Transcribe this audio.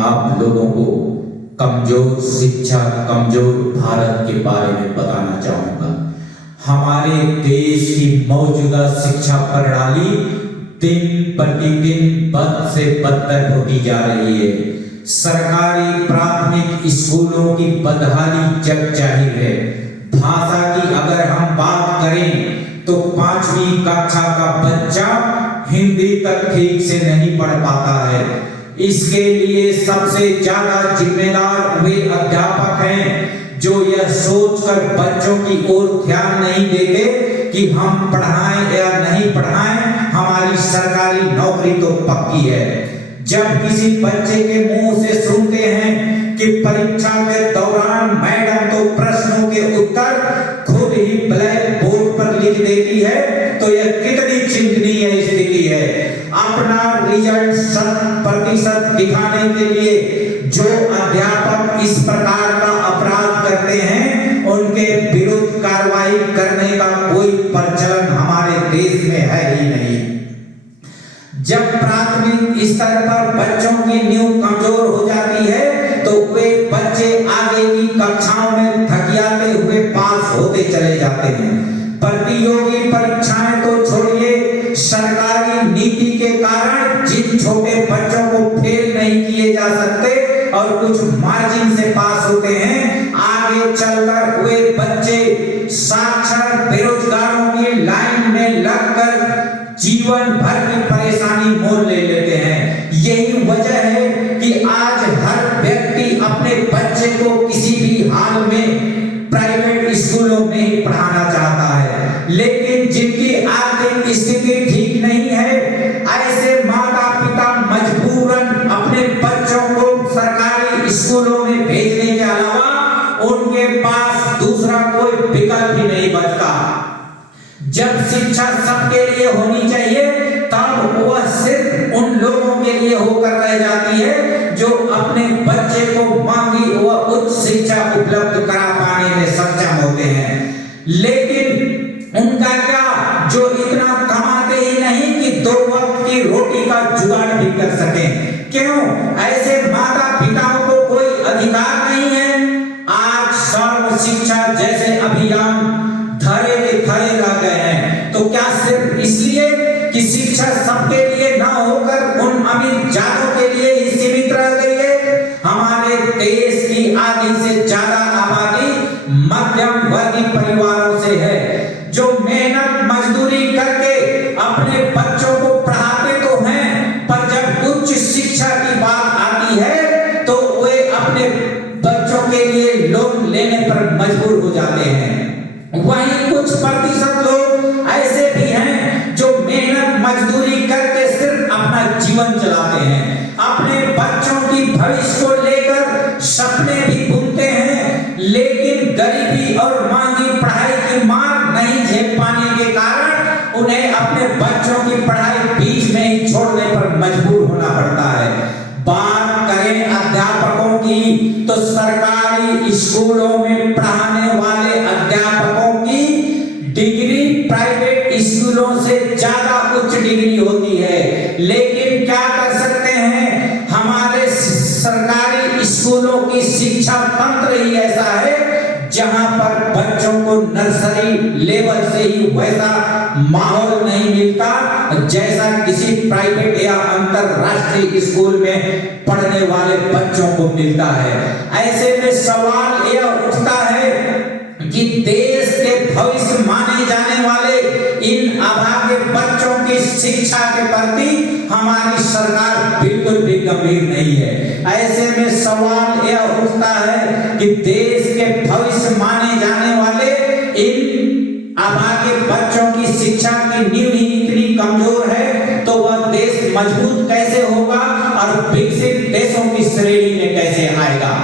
आप लोगों को कमजोर शिक्षा, कमजोर भारत के बारे में बताना चाहूंगा। हमारे देश की मौजूदा शिक्षा प्रणाली दिन प्रतिदिन बद से बदतर होती जा रही है। सरकारी प्राथमिक स्कूलों की बदहाली जग जाहिर है। भाषा की अगर हम बात करें तो 5वीं कक्षा का बच्चा हिंदी तक ठीक से नहीं पढ़ पाता है। इसके लिए सबसे ज्यादा जिम्मेदार वे अध्यापक हैं जो यह सोचकर बच्चों की ओर ध्यान नहीं देते कि हम पढ़ाएं या नहीं पढ़ाएं, हमारी सरकारी नौकरी तो पक्की है। जब किसी बच्चे के मुंह से सुनते हैं कि परीक्षा के दौरान मैडम तो प्रश्नों के उत्तर खुद ही ब्लैक बोर्ड पर लिख देती है, तो यह कितनी चिंतनीय स्थिति है। अपना रिजल्ट 100% दिखाने के लिए जो अध्यापक इस प्रकार का अपराध करते हैं, उनके विरुद्ध कार्रवाई करने का कोई प्रचलन हमारे देश में है ही नहीं। जब प्राथमिक स्तर पर बच्चों की नींव कमजोर हो जाती है तो वे बच्चे आगे की कक्षाओं में थकियाते हुए पास होते चले जाते हैं। प्रतियोगी परीक्षाएं तो छोड़िए, सरकारी नीति के कारण जिन छोटे बच्चों को फेल नहीं किए जा सकते और कुछ मार्जिन से पास होते हैं, आगे चलकर वे बच्चे साक्षर बेरोजगारों की लाइन में लगकर जीवन भर की परेशानी मोल ले लेते हैं। यही वजह है कि आज हर व्यक्ति अपने बच्चे को किसी भी हाल में प्राइवेट स्कूलों में ही पढ़ाना चाहता है। लेकिन जिनकी आर्थिक स्थिति ठीक नहीं है, ऐसे माता पिता मजबूरन अपने बच्चों को सरकारी स्कूलों में भेजने के अलावा उनके पास दूसरा कोई विकल्प ही नहीं बचता। जब शिक्षा सबके लिए होनी चाहिए, तब वह सिर्फ उन लोगों के लिए होकर रह जाती है जो अपने बच्चे को मांगी व उच्च शिक्षा उपलब्ध करा पाने में सक्षम होते हैं। लेकिन उनका क्या, जो इतना कमाते ही नहीं कि 2 वक्त की रोटी का जुगाड़ भी कर सके। क्यों ऐसे माता पिताओं को कोई अधिकार नहीं है? आज सर्व शिक्षा जैसे अभियान धरे के धरे रह गए हैं, तो क्या सिर्फ इसलिए कि शिक्षा सबके लिए ना होकर उन अमीर जातों के लिए ही सीमित रह गई है? हमारे देश की आधी से ज्यादा आबादी मध्यम वर्गीय परिवारों से है, जो मेहनत मजदूरी करके अपने बच्चों को पढ़ाते तो हैं, पर जब उच्च शिक्षा की बात आती है तो वे अपने बच्चों के लिए लोन लेने पर मजबूर हो जाते हैं। वहीं कुछ प्रतिशत लोग ऐसे भी हैं जो मेहनत मजदूरी करके सिर्फ अपना जीवन चलाते हैं, अपने बच्चों की भविष्य को लेकर सपने भी बुनते हैं, लेकिन गरीबी और महंगी पढ़ाई की मार नहीं झेल पाने के कारण उन्हें अपने बच्चों की पढ़ाई बीच में ही छोड़ने पर मजबूर होना पड़ता है। बात करें अध्यापकों की, तो सरकारी स्कूलों में पढ़ाने वाले अध्यापकों की डिग्री प्राइवेट स्कूलों से ज्यादा उच्च डिग्री होती है। लेकिन क्या कर सकते हैं, हमारे सरकारी स्कूलों की शिक्षा तंत्र ही ऐसा है जहां पर बच्चों को नर्सरी लेवल से ही वैसा माहौल नहीं मिलता जैसा किसी प्राइवेट या अंतरराष्ट्रीय स्कूल में पढ़ने वाले बच्चों को मिलता है। ऐसे में सवाल यह उठता है कि देश के भविष्य माने जाने वाले इन अभागे बच्चों की शिक्षा के प्रति हमारी सरकार बिल्कुल भी गंभीर नहीं है। ऐसे में सवाल यह उठता है कि देश के भविष्य माने जाने वाले इन अभागे बच्चों की शिक्षा की नींव ही इतनी कमजोर है, तो वह देश मजबूत कैसे होगा और विकसित देशों की श्रेणी में कैसे आएगा?